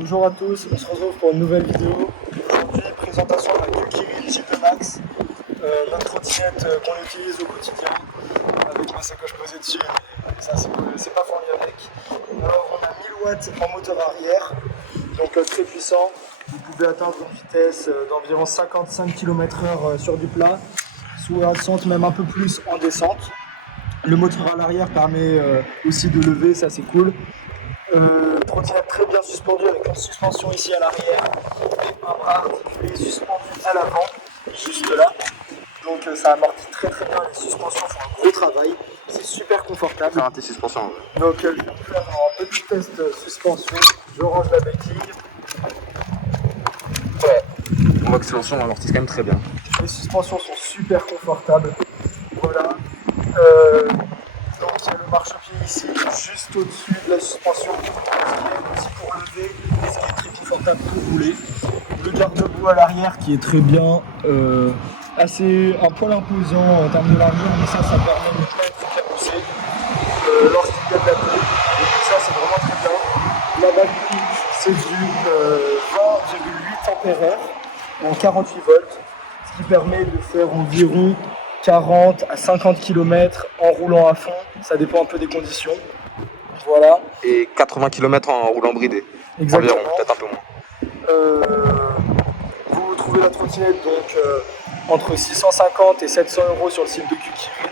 Bonjour à tous, on se retrouve pour une nouvelle vidéo. Aujourd'hui, présentation de la Q-Kirin J2 Max, notre trottinette qu'on utilise au quotidien avec ma sacoche posée dessus. Ça, c'est pas fourni avec. Alors, on a 1000 watts en moteur arrière, donc très puissant. Vous pouvez atteindre une vitesse d'environ 55 km/h sur du plat, sous ascente, même un peu plus en descente. Le moteur à l'arrière permet aussi de lever, ça c'est cool. Trottinette très bien suspendue avec une suspension ici à l'arrière et un bras articulé suspendu à l'avant, juste là. Donc ça amortit très bien, les suspensions font un gros travail, c'est super confortable. Faire un test suspension. Donc je vais vous faire un petit test suspension, je range la béquille. Ouais. On voit que suspension amortit quand même très bien. Les suspensions sont super confortables. Voilà. Donc il y a le marchepied ici, juste au-dessus de la suspension, ce qui est aussi pour lever et ce qui est très confortable pour rouler. Le garde-boue à l'arrière qui est très bien, assez un poil imposant en termes de largeur, mais ça permet de ne pas être cabossé lorsqu'il y a de la pluie. Donc ça c'est vraiment très bien. La batterie c'est du 20,8 ampères en 48 volts, ce qui permet de faire environ 40 à 50 km en roulant à fond, ça dépend un peu des conditions. Voilà. Et 80 km en roulant bridé. Exactement. Environ, peut-être un peu moins. Vous trouvez la trottinette donc entre 650 et 700 € sur le site de Q-Kirin.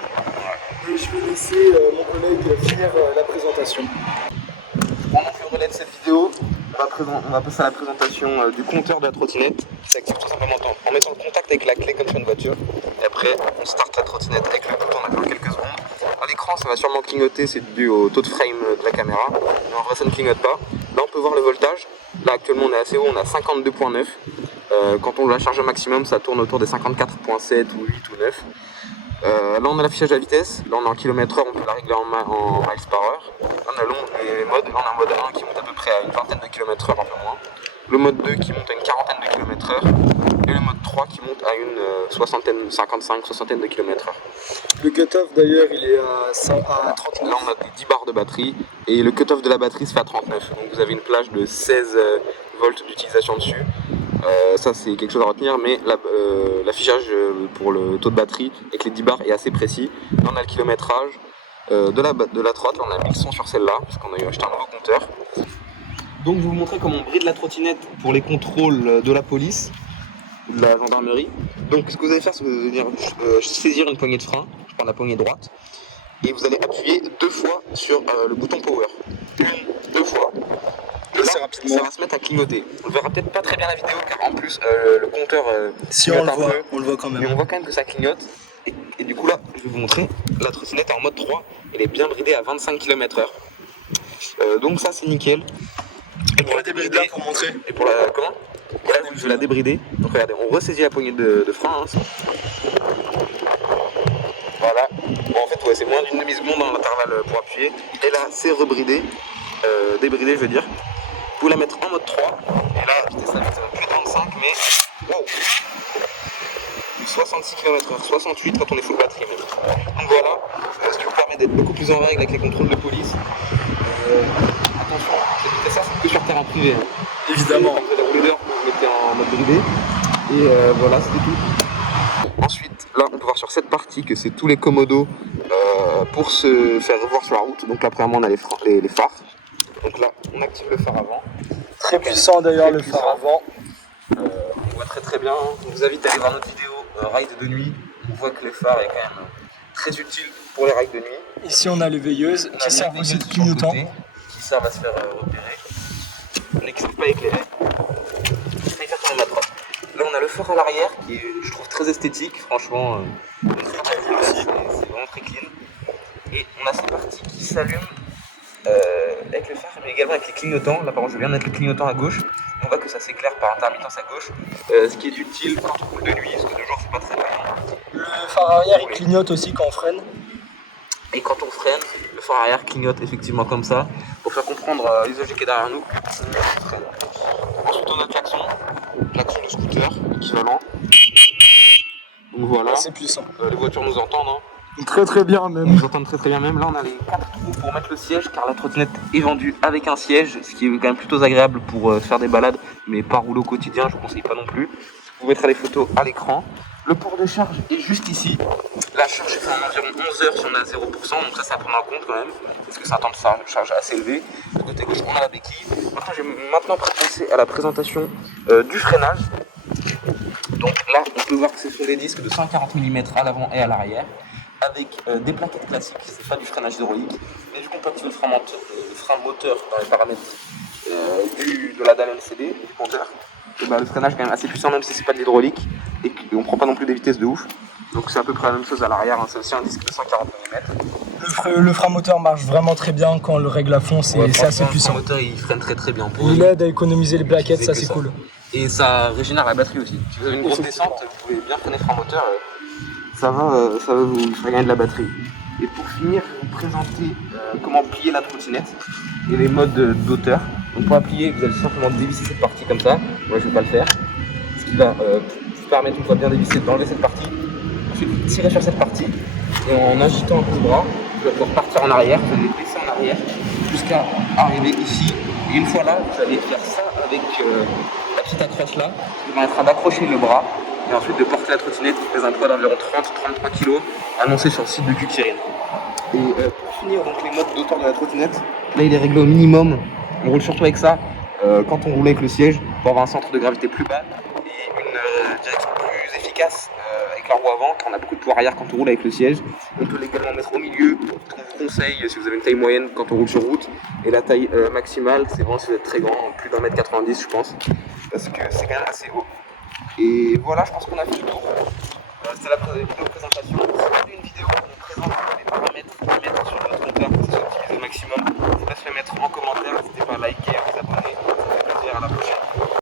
Et je vais laisser mon collègue finir la présentation. Pendant que le relais de cette vidéo, on va passer à la présentation du compteur de la trottinette qui s'active tout simplement en mettant le contact avec la clé comme sur une voiture. Et après, on start la trottinette avec le bouton, on attend quelques secondes. À l'écran, ça va sûrement clignoter, c'est dû au taux de frame de la caméra. Mais en vrai, ça ne clignote pas. Là, on peut voir le voltage. Là, actuellement, on est assez haut, on a 52,9. Quand on la charge au maximum, ça tourne autour des 54,7 ou 8 ou 9. Là on a l'affichage de la vitesse, là on est en km/h, on peut la régler en miles par heure. Là on a les modes, là on a un mode 1 qui monte à peu près à une vingtaine de km/h, un peu moins. Le mode 2 qui monte à une quarantaine de km/h. Et le mode 3 qui monte à une soixantaine, 55, soixantaine de km/h. Le cut-off d'ailleurs il est à 39. Là on a des 10 barres de batterie et le cut-off de la batterie se fait à 39. Donc vous avez une plage de 16 volts d'utilisation dessus. Ça c'est quelque chose à retenir, mais l'affichage pour le taux de batterie avec les 10 barres est assez précis. Là on a le kilométrage de la trotte, là on a 1100 sur celle-là, puisqu'on a acheté un nouveau compteur. Donc je vais vous montrer comment on bride la trottinette pour les contrôles de la police, de la gendarmerie. Donc ce que vous allez faire, c'est que vous allez venir saisir une poignée de frein, je prends la poignée droite, et vous allez appuyer 2 fois sur le bouton power. 2 fois. Là, rapidement. ça va se mettre à clignoter. On ne verra peut-être pas très bien la vidéo car en plus le compteur Si clignote on le voit quand même. mais on voit quand même que ça clignote. Et du coup là, je vais vous montrer, la trottinette est en mode 3, elle est bien bridée à 25 km/h. Donc ça c'est nickel. Et pour la débrider, pour montrer. et pour la. Comment et là, je vais la débrider. Donc regardez, on ressaisit la poignée de frein. Hein. Voilà. Bon en fait ouais, c'est moins d'une demi-seconde dans l'intervalle pour appuyer. Et là c'est rebridé, débridé je veux dire. Vous pouvez la mettre en mode 3, et là, vitesse ça va plus 35, mais wow, 66 km/h, 68 quand on est full batterie. Donc voilà, ce qui vous permet d'être beaucoup plus en règle avec les contrôles de police. Attention, cette vitesse-là, c'est que sur terrain privé. Hein. Évidemment. Quand vous faites la brideur, vous mettez en mode bridé, et voilà, c'était tout. Ensuite, là, on peut voir sur cette partie que c'est tous les commodos pour se faire revoir sur la route. Donc là, premièrement, on a les phares. Donc là, on active le phare avant. Très puissant d'ailleurs le phare avant. On voit très bien. On vous invite à aller voir notre vidéo ride de nuit. On voit que les phares est quand même très utile pour les rides de nuit. Ici on a les veilleuses qui servent aussi de clignotant. Qui servent à se faire repérer. Mais qui ne servent pas à éclairer. Ça y fait tourner la droite. Là on a le phare à l'arrière qui est, je trouve, très esthétique. Franchement, c'est vraiment très clean. Et on a ces parties qui s'allument. Avec le phare mais également avec les clignotants. Là par contre je viens de mettre le clignotant à gauche. On voit que ça s'éclaire par intermittence à gauche. Ce qui est utile quand on roule de nuit, parce que de jour c'est pas très bien. Le phare arrière il clignote aussi quand on freine. Et quand on freine, le phare arrière clignote effectivement comme ça. Pour faire comprendre l'usager qui est derrière nous. Ensuite on a le klaxon de scooter équivalent. Donc voilà. C'est puissant. Les voitures nous entendent. Hein. Très très bien On même. nous entend très très bien même. Là on a les 4 trous pour mettre le siège car la trottinette est vendue avec un siège, ce qui est quand même plutôt agréable pour faire des balades, mais pas rouler au quotidien, je vous conseille pas non plus. Je vous mettrai les photos à l'écran. Le port de charge est juste ici. La charge est en environ 11 heures si on est à 0%, donc ça à prendre en compte quand même, parce que c'est un temps de charge assez élevé. Du côté gauche on a la béquille. Maintenant je vais passer à la présentation du freinage. Donc là on peut voir que ce sont des disques de 140 mm à l'avant et à l'arrière, avec des plaquettes classiques, c'est pas du freinage hydraulique, mais du coup on peut activer le frein moteur dans les paramètres de la dalle LCD, du compteur. Et bah, le freinage est quand même assez puissant même si c'est pas de l'hydraulique et qu'on prend pas non plus des vitesses de ouf. Donc c'est à peu près la même chose à l'arrière, hein. C'est aussi un disque de 140 mm. Le frein moteur marche vraiment très bien quand on le règle à fond, c'est assez puissant. Le moteur il freine très très bien. Il aide à économiser les plaquettes, ça c'est cool. Et ça régénère la batterie aussi. Si vous avez une grosse descente, vous pouvez bien freiner le frein moteur, ça va vous faire gagner de la batterie. Et pour finir, je vais vous présenter comment plier la trottinette et les modes d'auteur. Donc pour la plier, vous allez simplement dévisser cette partie comme ça. Moi je ne vais pas le faire. Ce qui va vous permettre, une fois bien dévissé, d'enlever cette partie. Ensuite vous tirez sur cette partie et en agitant un peu le bras, vous allez pouvoir partir en arrière, vous allez baisser en arrière jusqu'à arriver ici. Et une fois là, vous allez faire ça avec la petite accroche là, qui permettra d'accrocher le bras et ensuite de porter la trottinette qui pèse un poids d'environ 30-33 kg, annoncé sur le site de Kukirine. Et pour finir, donc les modes d'auteur de la trottinette, là il est réglé au minimum. On roule surtout avec ça quand on roule avec le siège pour avoir un centre de gravité plus bas et une direction plus efficace avec la roue avant, car on a beaucoup de pouvoir arrière quand on roule avec le siège. On peut l'également mettre au milieu, ce qu'on vous conseille si vous avez une taille moyenne quand on roule sur route. Et la taille maximale, c'est vraiment si vous êtes très grand, plus d'1 m 90 je pense, parce que c'est quand même assez haut. Et voilà, je pense qu'on a fait le tour. C'était la vidéo présentation. Si vous avez une vidéo où on présente les paramètres à mettre sur votre compteur pour que ça soit optimisé au maximum, je vous laisse les mettre en commentaire. N'hésitez pas à liker, à vous abonner. Ça fait plaisir, à la prochaine.